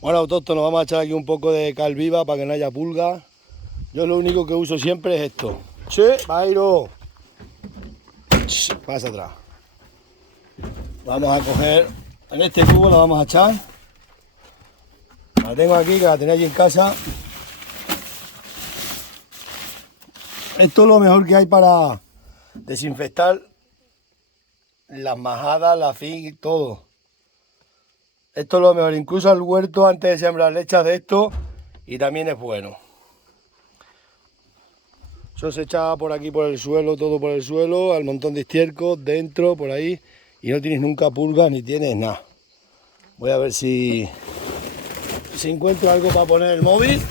Bueno, autóctono, vamos a echar aquí un poco de cal viva para que no haya pulga. Yo lo único que uso siempre es esto. ¡Che, Bairo! Pasa atrás. Vamos a coger, en este cubo la vamos a echar. La tengo aquí, que la tenía allí en casa. Esto es lo mejor que hay para desinfectar las majadas, la fin y todo. Esto es lo mejor, incluso al huerto antes de sembrar le echas de esto y también es bueno. Eso se echa por aquí, por el suelo, todo por el suelo, al montón de estiércol, dentro, por ahí, y no tienes nunca pulgas ni tienes nada. Voy a ver si encuentro algo para poner el móvil.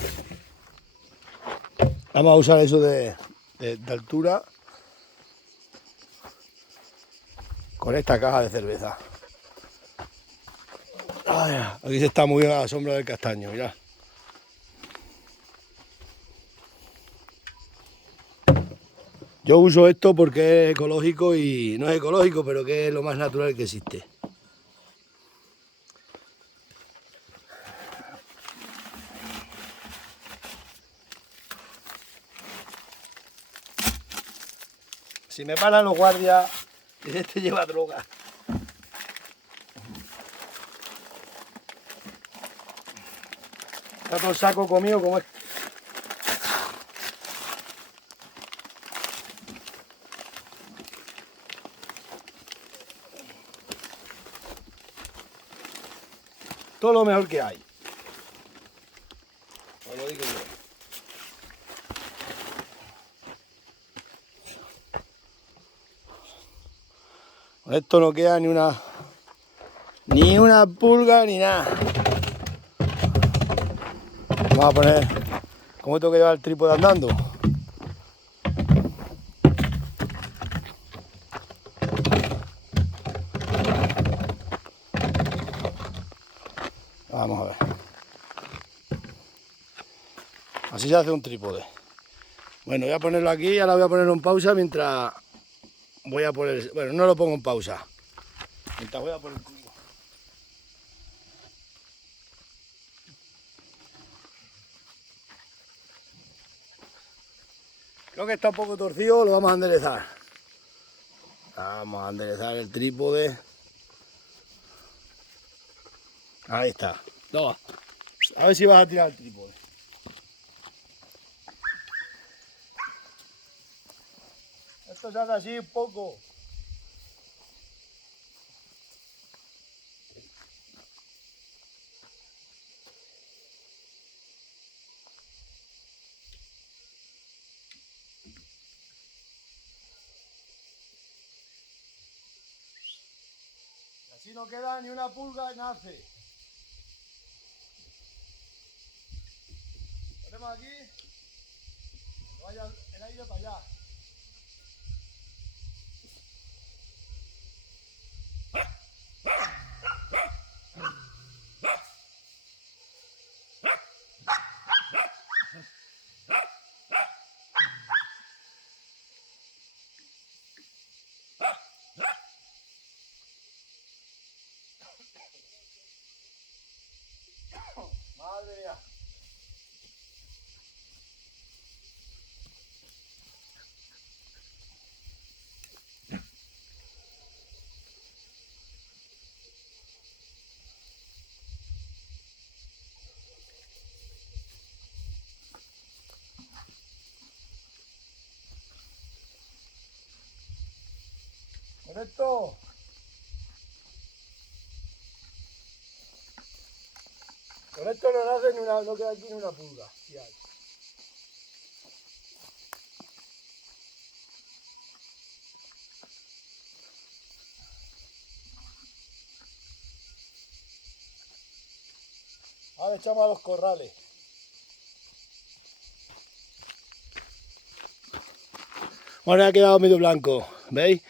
Vamos a usar eso de altura con esta caja de cerveza. Ay, aquí se está muy bien a la sombra del castaño, mirad. Yo uso esto porque es ecológico y no es ecológico, pero que es lo más natural que existe. Si me paran los guardias, este lleva droga. Está todo el saco comido como es. Todo lo mejor que hay. Os lo digo yo. Con esto no queda ni una pulga ni nada. Vamos a poner, ¿cómo tengo que llevar el trípode andando? Vamos a ver. Así se hace un trípode. Bueno, voy a ponerlo aquí y ahora voy a ponerlo en pausa mientras voy a poner... Bueno, no lo pongo en pausa. Mientras voy a poner el cubo. Creo que está un poco torcido, lo vamos a enderezar. Vamos a enderezar el trípode. Ahí está. Toma. A ver si vas a tirar el trípode. Esto se hace así un poco. Y así no queda ni una pulga y nace. Ponemos aquí. Que vaya el aire para allá. Madre mía. Correcto. Con esto no nace ni una, no queda aquí ni una pulga. Sí hay. Ahora echamos a los corrales. Bueno, ha quedado medio blanco, ¿veis?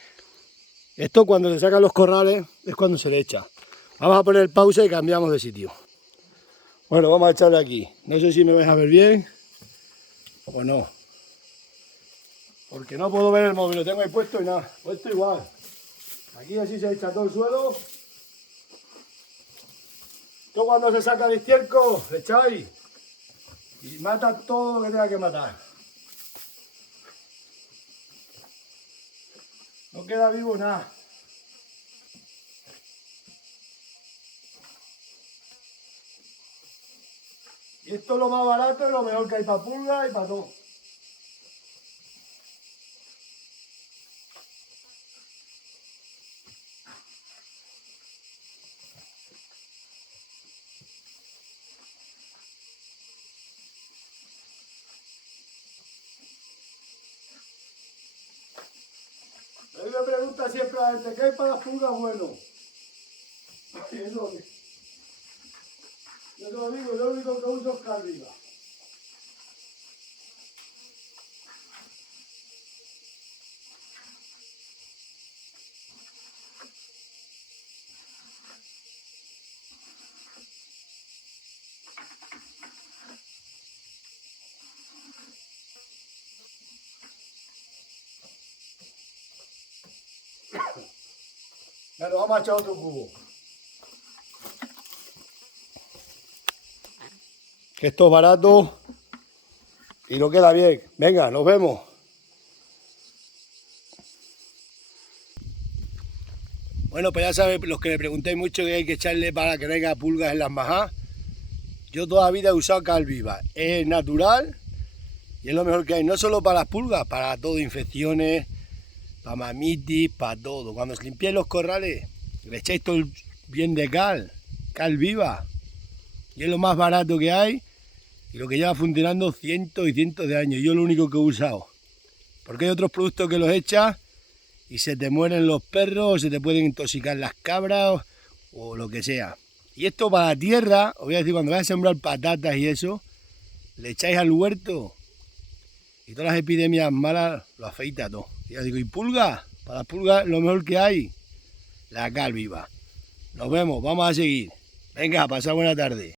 Esto cuando se sacan los corrales es cuando se le echa. Vamos a poner pausa y cambiamos de sitio. Bueno, vamos a echarle aquí. No sé si me vais a ver bien o no. Porque no puedo ver el móvil, lo tengo ahí puesto y nada. Puesto igual. Aquí así se echa todo el suelo. Esto cuando se saca el estiércol, le echáis y mata todo lo que tenga que matar. No queda vivo nada. Y esto es lo más barato y lo mejor que hay para pulgas y para todo. A mí me pregunta siempre la gente, ¿qué hay para las pulgas? Bueno, yo te lo digo, yo lo único que uso es Calviva. Bueno, vamos a echar otro cubo. Que esto es barato y no queda bien. Venga, nos vemos. Bueno, pues ya sabéis, los que me preguntéis mucho que hay que echarle para que no haya pulgas en las majas. Yo toda la vida he usado Calviva. Es natural y es lo mejor que hay. No solo para las pulgas, para todo, infecciones, para mamitis, para todo. Cuando os limpiáis los corrales, le echáis todo bien de Calviva. Y es lo más barato que hay y lo que lleva funcionando cientos y cientos de años. Yo lo único que he usado. Porque hay otros productos que los echas y se te mueren los perros, o se te pueden intoxicar las cabras o lo que sea. Y esto para la tierra, os voy a decir, cuando vais a sembrar patatas y eso, le echáis al huerto y todas las epidemias malas lo afeita todo. Y ya digo, ¿y pulgas? Para las pulgas lo mejor que hay, la Calviva. Nos vemos, vamos a seguir. Venga, pasad buena tarde.